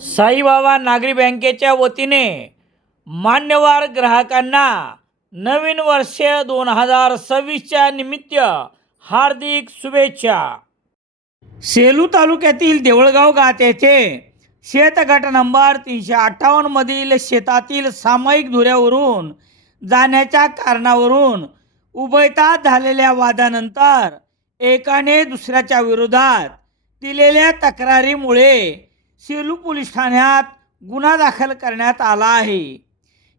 साईबाबा नागरी बँकेच्या वतीने मान्यवर ग्राहकांना नवीन वर्ष दोन हजार सव्वीसच्या निमित्त हार्दिक शुभेच्छा. सेलू तालुक्यातील देवळगाव गात येथे शेतगट नंबर तीनशे अठ्ठावन्नमधील शेतातील सामायिक धुऱ्यावरून जाण्याच्या कारणावरून उभयतात झालेल्या वादानंतर एकाने दुसऱ्याच्या विरोधात दिलेल्या तक्रारीमुळे सेलू पोलीस ठाण्यात गुन्हा दाखल करण्यात आला आहे.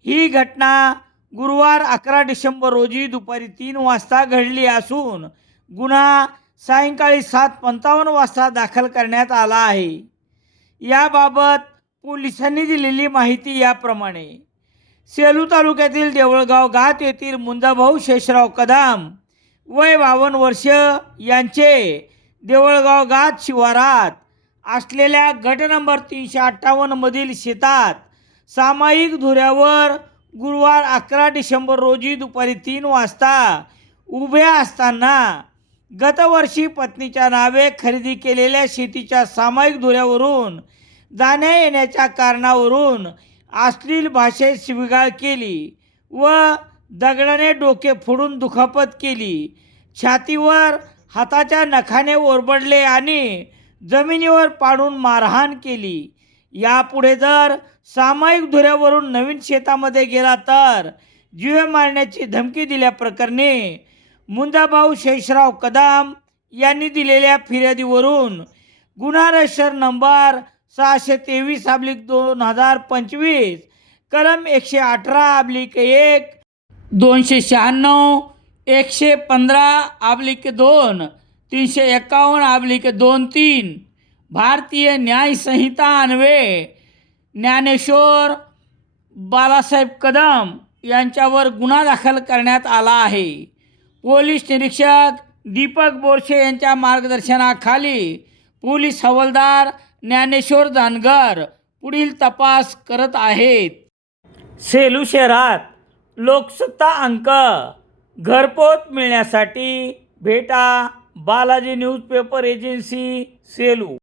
ही घटना गुरुवार अकरा डिसेंबर रोजी दुपारी तीन वाजता घडली असून गुन्हा सायंकाळी सात पंचावन्न वाजता दाखल करण्यात आला आहे. याबाबत पोलिसांनी दिलेली माहिती याप्रमाणे. सेलू तालुक्यातील देवळगाव घाट येथील मुंजाभाऊ शेषराव कदम वय बावन्न वर्ष यांचे देवळगाव घाट शिवारात असलेल्या गट नंबर तीनशे अठ्ठावन्नमधील शेतात सामायिक धुऱ्यावर गुरुवार अकरा डिसेंबर रोजी दुपारी तीन वाजता उभे असताना गतवर्षी पत्नीच्या नावे खरेदी केलेल्या शेतीच्या सामायिक धुऱ्यावरून जाण्या येण्याच्या कारणावरून अश्लील भाषेत शिवीगाळ केली व दगडाने डोके फोडून दुखापत केली. छातीवर हाताच्या नखाने ओरबडले आणि जमिनीवर पाडून मारहाण केली. यापुढे जर सामायिक धुऱ्यावरून नवीन शेतामध्ये गेला तर जीवे मारण्याची धमकी दिल्याप्रकरणी मुंजाभाऊ शेषराव कदम यांनी दिलेल्या फिर्यादीवरून गुन्हा रजिस्टर नंबर सहाशे तेवीस अब्लिक दोन हजार पंचवीस कलम एकशे अठरा अब्लिक एक दोनशे शहाण्णव एकशे पंधरा अब्लिक दोन तीनशे एकावन्न आबलिक दोन तीन. भारतीय न्यायसंहिता अन्वे. अन्वये ज्ञानेश्वर बालासाहेब कदम यांच्यावर गुन्हा दाखल करण्यात आला आहे. पोलीस निरीक्षक दीपक बोरशे यांच्या मार्गदर्शनाखाली पोलीस हवालदार ज्ञानेश्वर जानगर पुढील तपास करत आहेत. सेलू शहरात लोकसत्ता अंक घरपोच मिळण्यासाठी भेटा बालाजी न्यूजपेपर एजन्सी सेलू